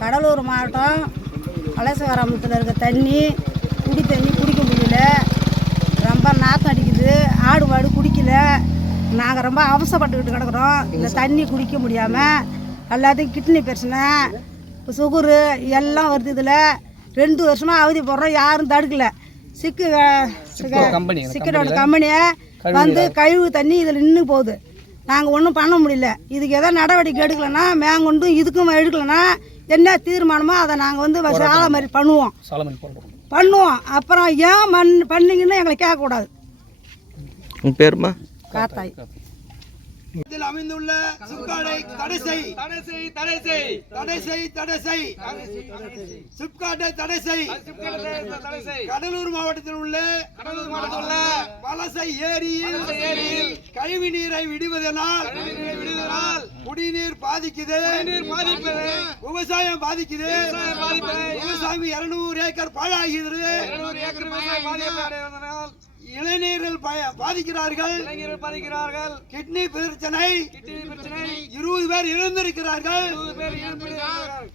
கடலூர் மாவட்டம் கலசவரமத்தில் இருக்க தண்ணி குடி தண்ணி குடிக்க முடியல. ரொம்ப நாத்தம் அடிக்குது. ஆடு மாடு குடிக்கல. நாங்கள் ரொம்ப அவசரப்பட்டுக்கிட்டு கிடக்குறோம். இந்த தண்ணி குடிக்க முடியாமல் எல்லாத்துக்கும் கிட்னி பிரச்சனை சுகரு எல்லாம் வருது இதில். ரெண்டு வருஷமாக அவதி போடுறோம். யாரும் தடுக்கல. சிக்கு சிக்கனோட கம்பெனியை வந்து கழிவு தண்ணி இதில் நின்று போகுது. நாங்கள் ஒன்றும் பண்ண முடியல. இதுக்கு எதாவது நடவடிக்கை எடுக்கலைன்னா மேங்கொண்டும் இதுக்கும் எடுக்கலைன்னா என்ன தீர்மானமோ அதை நாங்கள் வந்து சாலை மாதிரி பண்ணுவோம். பண்ணுவோம். அப்புறம் ஏன் மண் பண்ணீங்கன்னு எங்களை கேட்கக்கூடாது. உன் பேருமா? காத்தாய். இதில் அமைந்துள்ள சிப்காடை தடை செய் தடை செய் தடை செய் தடை செய் தடை செய் சிப்காட்டை தடை செய் தடை செய் கடலூர் மாவட்டத்தில் உள்ள கடலூர் மாவட்டத்தில் உள்ள வலசை ஏரியில் கழிவு நீரை விடுவதனால் குடிநீர் பாதிக்குது. விவசாயம் பாதிக்குது. விவசாயம் இருநூறு ஏக்கர் பாழாகிறது இருநூறு ஏக்கர் விவசாயம் பாதிப்படைவதனால் இளைஞர்கள் பாதிக்கிறார்கள். இளைஞர்கள் பாதிக்கிறார்கள். கிட்னி பிரச்சனை. கிட்னி பிரச்சனை. இருபது பேர் இழந்திருக்கிறார்கள்